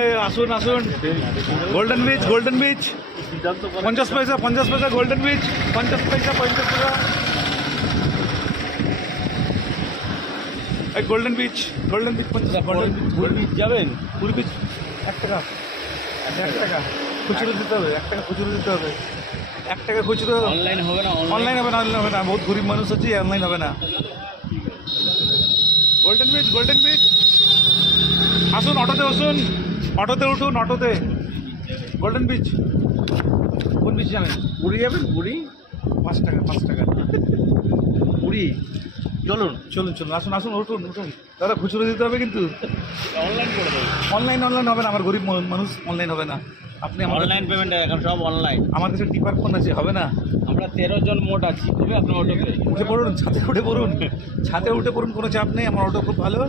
এই আসুন আসুন, গোল্ডেন বিচ, গোল্ডেন বিচ 50 পয়সা, 50 পয়সা গোল্ডেন বিচ, 50 পয়সা, 50 টাকা। এই golden beach, golden beach 50, golden beach যাবেন? পুরী বিচ 1 টাকা, 1 টাকা খুচরো দিতে হবে, 1 টাকা খুচরো দিতে হবে, 1 টাকা খুচরো। অনলাইন হবে না? অনলাইন হবে না, অনলাইন হবে না, বহুত গরিব মানুষ আছি, অনলাইন হবে না। গোল্ডেন বিচ, গোল্ডেন বিচ আসুন, অটোতে বসুন, অটোতে উঠুন, অটোতে। গোল্ডেন বিচ, কোন বিচ যাবেন? পুরী যাবেন? পুরী 5 টাকা, 5 টাকা। পুরী চলুন। চলুন চলুন, আসুন আসুন, উঠুন উঠুন। দাদা খুচরো দিতে হবে কিন্তু। অনলাইন করে দেবো। অনলাইন অনলাইন হবে না, আমার গরিব মানুষ, অনলাইন হবে না। আপনি আমার অনলাইন পেমেন্ট এখন সব অনলাইন। আমার কাছে টিপার ফোন আছে, হবে না? আমরা 13 জন মোট আছি, হবে আপনার অটোতে? উঠে পড়ুন, ছাদে উঠে পড়ুন, ছাদে উঠে পড়ুন, কোনো চাপ নেই, আমার অটো খুব ভালো।